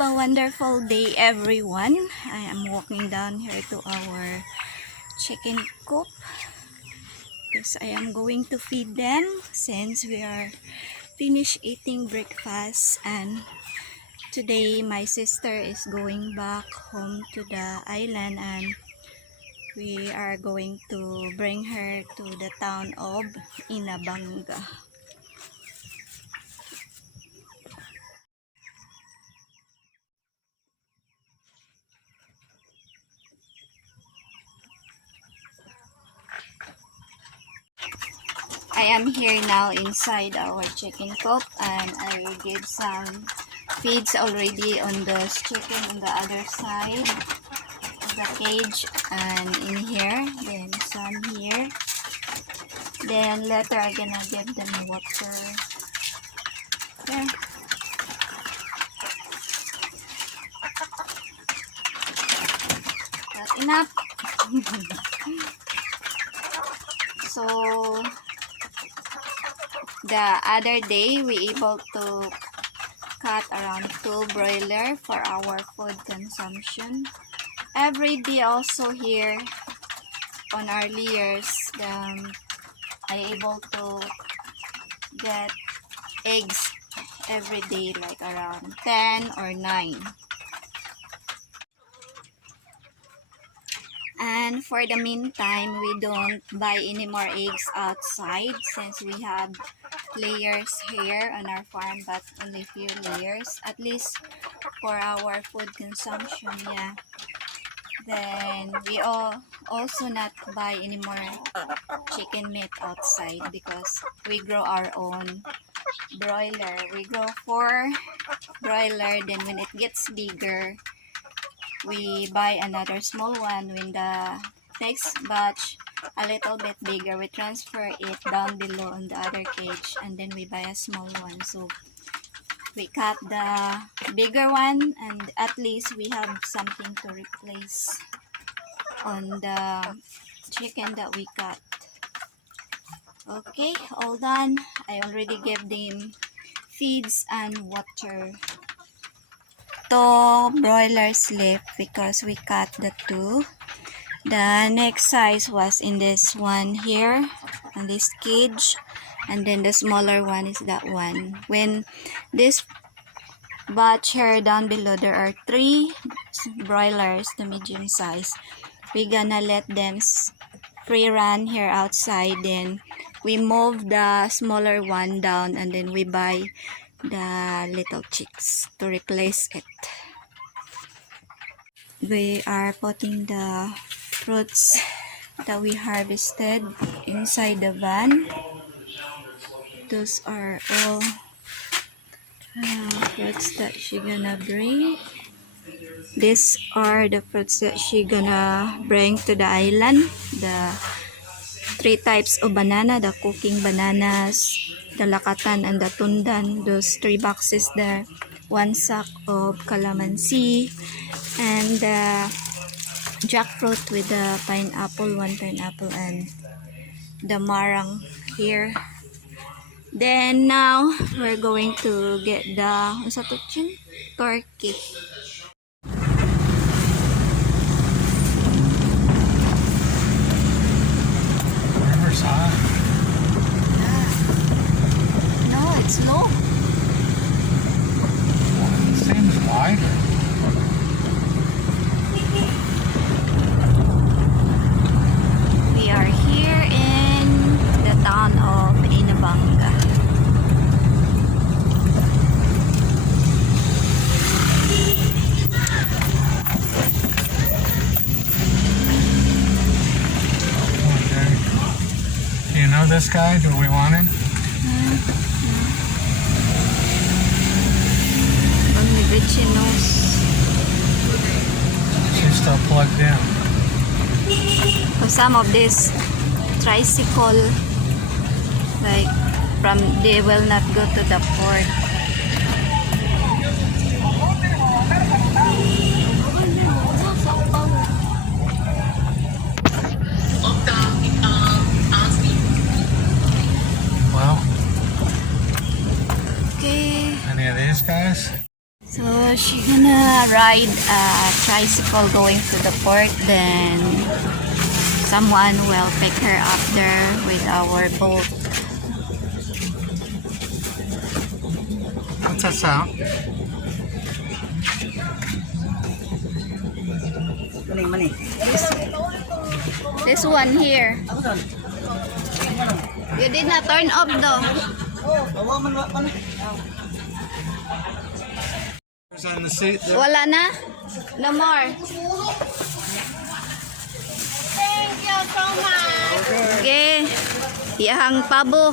Have a wonderful day, everyone. I am walking down here to our chicken coop because I am going to feed them since we are finished eating breakfast, and today my sister is going back home to the island and we are going to bring her to the town of Inabanga. I am here now inside our chicken coop and I give some feeds already on those chicken on the other side of the cage and in here, then some here. Then later I'm gonna give them water. There. That's enough. So the other day we able to cut around 2 broiler for our food consumption. Every day also here on our layers, I able to get eggs every day, like around 10 or 9. And for the meantime, we don't buy any more eggs outside since we have layers here on our farm, but only few layers, at least for our food consumption. Yeah. Then we also not buy any more chicken meat outside because we grow our own broiler. We grow 4 broiler, then when it gets bigger, we buy another small one. When the next batch a little bit bigger, we transfer it down below on the other cage and then we buy a small one. So we cut the bigger one and at least we have something to replace on the chicken that we cut. Okay, all done. I already gave them feeds and water. 2 broilers left because we cut the 2. The next size was in this one here, on this cage, and then the smaller one is that one. When this batch here down below, there are 3 broilers, the medium size. We gonna let them free run here outside, then we move the smaller one down and then we buy the little chicks to replace it. We are putting the fruits that we harvested inside the van. Those are all fruits that she gonna bring. These are the fruits that she gonna bring to the island. The 3 types of banana, the cooking bananas, the lakatan and the tundan. Those 3 boxes there. 1 sack of calamansi and the jackfruit with the pineapple, 1 pineapple, and the marang here. Then now we're going to get the turkey. Riverside. Yeah. No, it's low. Well, it seems wider. We are here in the town of Inabanga. Do you know this guy? Do we want him? Only Richie knows. She's still plugged in. For some of this tricycle, like they will not go to the port. Any of these guys? So So she gonna ride a tricycle going to the port, then someone will pick her up there with our boat. What's that sound? This one here. You did not turn off though. Who's on the seat there? Wala na? No more. Thank you so much. Okay. Iyahang pabo.